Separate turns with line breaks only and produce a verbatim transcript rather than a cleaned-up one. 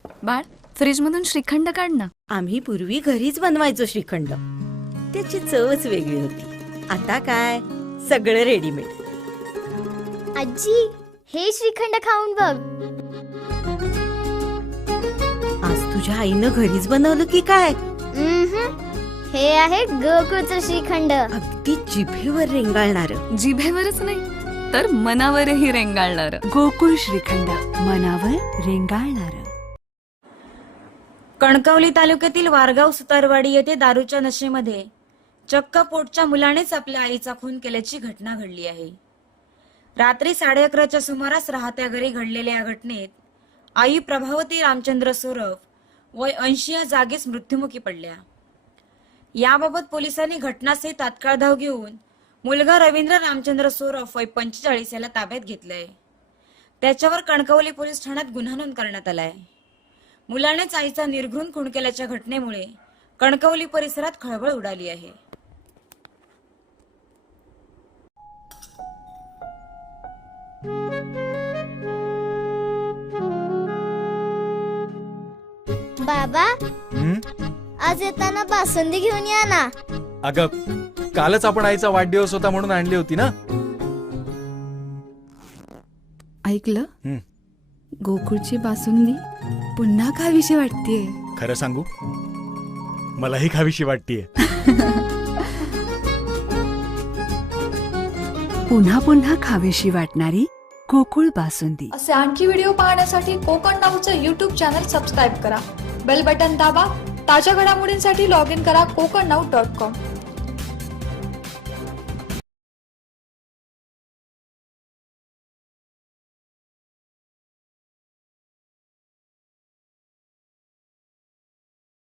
बाळ, फ्रीज मधून श्रीखंड काढ ना.
आम्ही पूर्वी घरीच बनवायचो श्रीखंड. त्याची चवच वेगळी होती. आता काय सगळं रेडीमेड.
आजी, हे श्रीखंड खाऊन बघ.
आज तुझ्या आईनं घरीच बनवलं की काय?
उम्हम. हे आहे गोकुळचं श्रीखंड.
अगदी जिभेवर रेंगाळणार.
जिभेवरच नाही तर मनावरही रेंगाळणार.
गोकुळ श्रीखंड, मनावर रेंगाळणार.
कणकवली तालुक्यातील वारगाव सुतारवाडी येथे दारूच्या नशेमध्ये चक्क पोटच्या मुलानेच आपल्या आईचा खून केल्याची घटना घडली आहे. रात्री साडे अकराच्या सुमारास राहत्या घरी घडलेल्या या घटनेत आई प्रभावती रामचंद्र सोरफ वय ऐंशी या जागीच मृत्युमुखी पडल्या. याबाबत पोलिसांनी घटनास्थळी तात्काळ धाव घेऊन मुलगा रवींद्र रामचंद्र सोरफ वय पंचेचाळीस याला ताब्यात घेतलंय. त्याच्यावर कणकवली पोलीस ठाण्यात गुन्हा नोंद करण्यात आलाय. मुलानेच आईचा निर्घृण खून केल्याच्या घटनेमुळे कणकवली परिसरात खळबळ उडाली आहे.
बाबा,
हं?
आज येताना बासुंदी घेऊन या ना.
अगं, कालच आपण आईचा वाढदिवस होता म्हणून आणली होती ना.
ऐकलं?
हं.
गोकुळची बासुंदी पुन्हा खावीशी वाटतेय.
खरं सांगू, मलाही खावीशी वाटतेय.
पुन्हा पुन्हा खावीशी वाटणारी गोकुळ बासुंदी.
असे आणखी व्हिडिओ पाहण्यासाठी कोकण नाऊचं यूट्यूब चॅनल सबस्क्राईब करा. बेल बटन दाबा. ताज्या घडामोडींसाठी लॉग इन करा कोकण नाऊ डॉट कॉम.